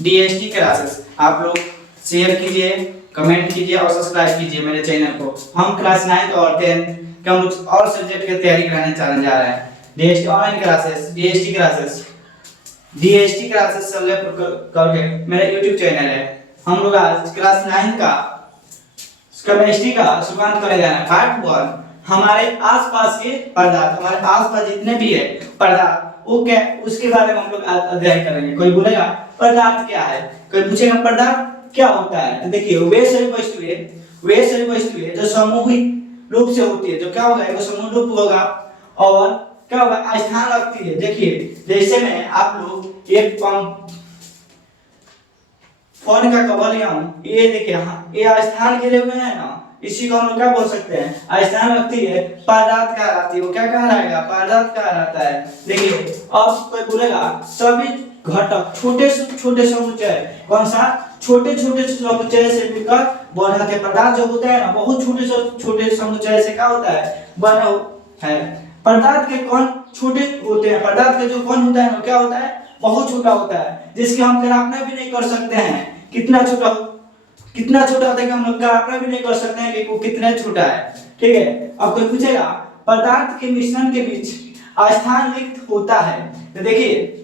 DST classes. आप लोग share कीजिए, कमेंट कीजिए और सब्सक्राइब कीजिए मेरे चैनल को। हम क्लास 9 और 10 के हम लोग और सब्जेक्ट की तैयारी कराने जाने जा रहे हैं। DST online classes, DST classes चल करके मेरा यूट्यूब चैनल है। हम लोग आज क्लास 9 का केमिस्ट्री का शुरुआत करने जा रहे हैं। पार्ट 1 हमारे आसपास के पदार्थ, हमारे आसपास जितने भी है पदार्थ वो क्या उसके बारे में हम लोग अध्ययन करेंगे। कोई बोलेगा पदार्थ क्या है, कोई पूछेगा पदार्थ क्या होता है। तो देखिए वे सभी वस्तुएं जो सामूहिक रूप से होती है, जो क्या होगा एक समूह रूप होगा और क्या होगा स्थान रखती है। देखिए जैसे में आप लोग एक पंप फोन का कवर लिया हूं, ये देखिए ये स्थान घेरे हुए हैं ना, इसी को हम लोग क्या बोल सकते हैं स्थान रखती है, पदार्थ कहा रहती है। वो क्या कहा रहेगा पदार्थ कहा रहता है। देखिए अब कोई बोलेगा सभी घटक छोटे से छोटे समुच्चय, कौन सा छोटे छोटे समुच्चय से मिलकर बने होते पदार्थ जो होता है ना, बहुत छोटे से छोटे समुच्चय से क्या होता है बना है। पदार्थ के कौन छोटे होते हैं, पदार्थ के जो कौन होता है ना क्या होता है बहुत छोटा होता है, जिसकी हम कल्पना भी नहीं कर सकते हैं कितना छोटा होता है कि हम लोग कल्पना भी नहीं कर सकते हैं कि वो कितना छोटा है। ठीक है। अब कोई पूछेगा पदार्थ के मिश्रण के बीच स्थान रिक्त होता है, तो देखिए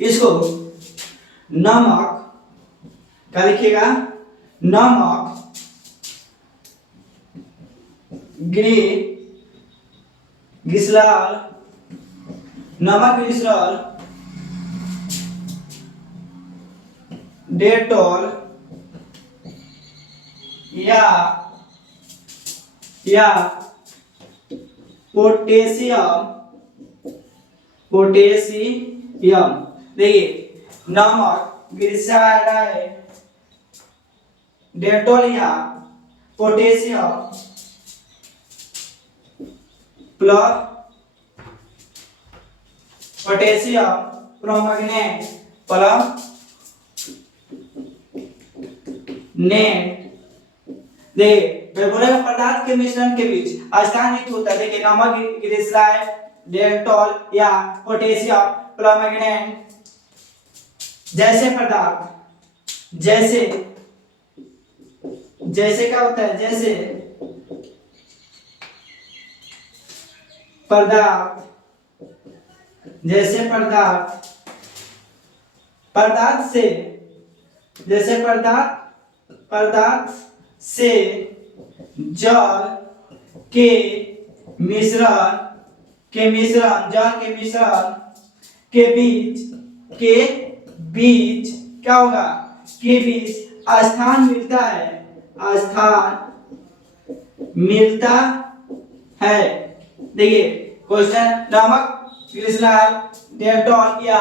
इसको नमक क्या लिखिएगा नमक ग्लिसरॉल, नमक ग्लिसरॉल, डेटॉल या पोटेशियम। देखिए नमक ग्लिसराइड, डेटॉल या potassium plus permanganate plus net. देखिए बोलेगा पदार्थ के मिश्रण के बीच स्थान रिक्त होता है। देखिए नमक ग्लिसराइड, डेटॉल या पोटेशियम परमैंगनेट जैसे पदार्थ, जैसे क्या होता है जैसे पदार्थ से जल के मिश्रण के बीच क्या होगा के बीच स्थान मिलता है। देखिए क्वेश्चन नमक ग्लिसरॉल, डेटॉल या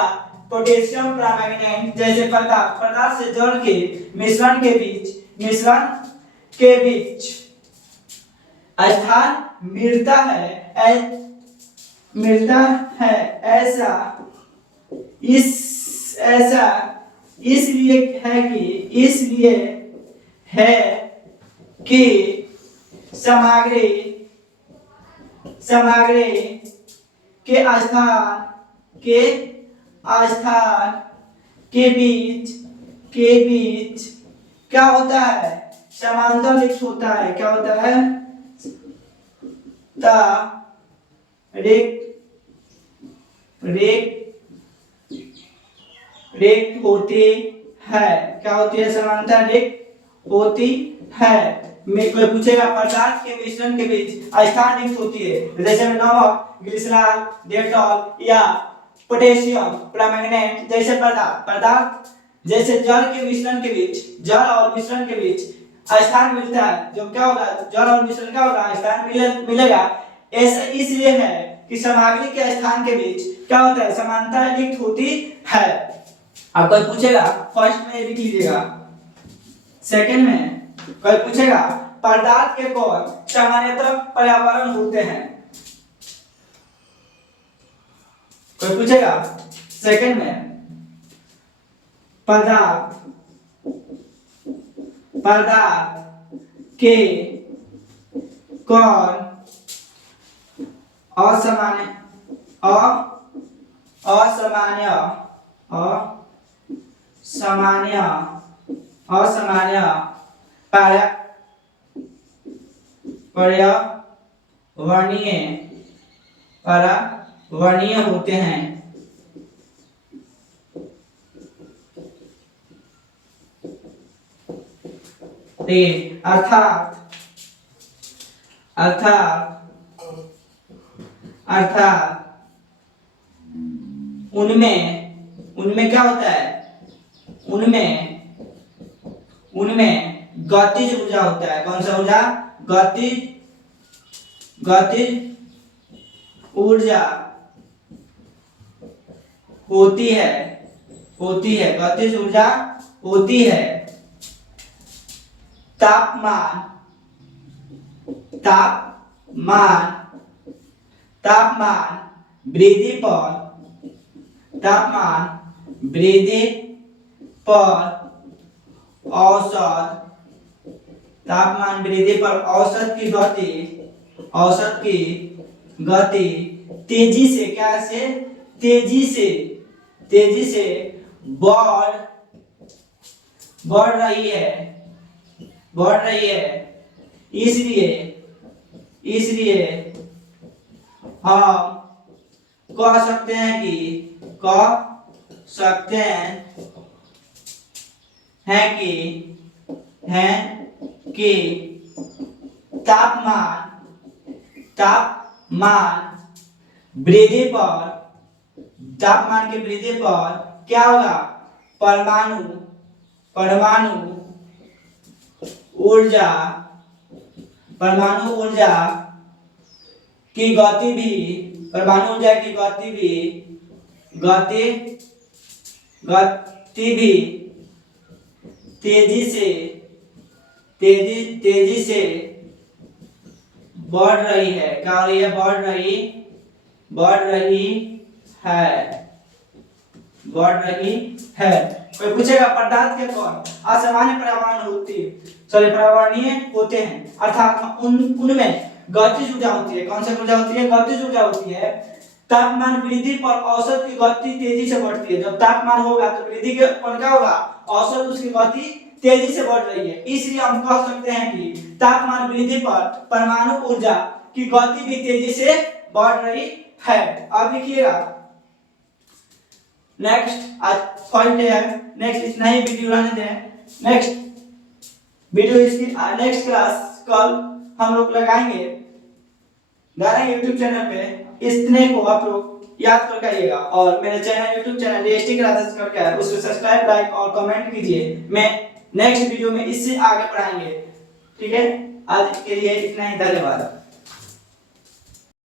पोटेशियम परमैंगनेट जैसे पदार्थ से जल के मिश्रण के बीच स्थान मिलता है ऐसा इसलिए है कि सामग्री के स्थान के बीच क्या होता है समांतर रिक्त होता है। क्या होता है रिक्त होती है। क्या होती है समांतर रिक्त होती है। में कोई पूछेगा पदार्थ के मिश्रण के बीच स्थान रिक्त होती है, जैसे में नमक ग्लिसरॉल, डेटॉल या पोटेशियम परमैंगनेट जैसे पदार्थ जैसे जल और मिश्रण के बीच स्थान मिलता है। जो क्या होगा जल और मिश्रण क्या होगा स्थान मिलेगा। ऐसा इसलिए है कि सामग्री के स्थान के बीच क्या होता है समानता रिक्त होती है। अब कोई पूछेगा फर्स्ट में लिख लीजिएगा, सेकंड में कोई पूछेगा पदार्थ के कौन सामान्यतः पर्यावरण होते हैं। कोई पूछेगा सेकंड में पदार्थ के कौन असामान्य असामान्य पर्यावरणीय होते हैं। अर्थात उनमें क्या होता है, उनमें गतिज ऊर्जा होता है। कौन सा ऊर्जा? गतिज ऊर्जा होती है गतिज ऊर्जा होती है। तापमान वृद्धि पर औसत की गति तेजी से बढ़ रही है। इसलिए हम कह सकते हैं कि तापमान वृद्धि पर क्या होगा? परमाणु ऊर्जा की गति भी तेजी से बढ़ रही है। क्या हो रही है? बढ़ रही है। कोई पूछेगा पदार्थ के कौन असामान्य पर्यावरणीय होते हैं, अर्थात उनमें गतिज ऊर्जा होती है। कौन सा ऊर्जा होती है? गतिज ऊर्जा होती है। तापमान वृद्धि पर औसत की गति तेजी से बढ़ती है। जब तापमान होगा तो वृद्धि के पर क्या होगा? औसत उसकी गति तेजी से बढ़ रही है। इसलिए हम कह सकते हैं कि तापमान वृद्धि पर परमाणु ऊर्जा की गति भी तेजी से बढ़ रही है। अब देखिएगा नेक्स्ट, आज फर्स्ट डे है, नेक्स्ट इतना ही वीडियो रहने दें। नेक्स्ट वीडियो इसकी नेक्स्ट क्लास कल हम लोग लगाएंगे YouTube चैनल पे। इतने को आप लोग याद कर आइएगा और मेरे YouTube चैनल डीएसटी क्लासेस करके है, उसको सब्सक्राइब, लाइक और कमेंट कीजिए। मैं नेक्स्ट वीडियो में इससे आगे पढ़ाएंगे। ठीक है, आज के लिए इतना ही, धन्यवाद।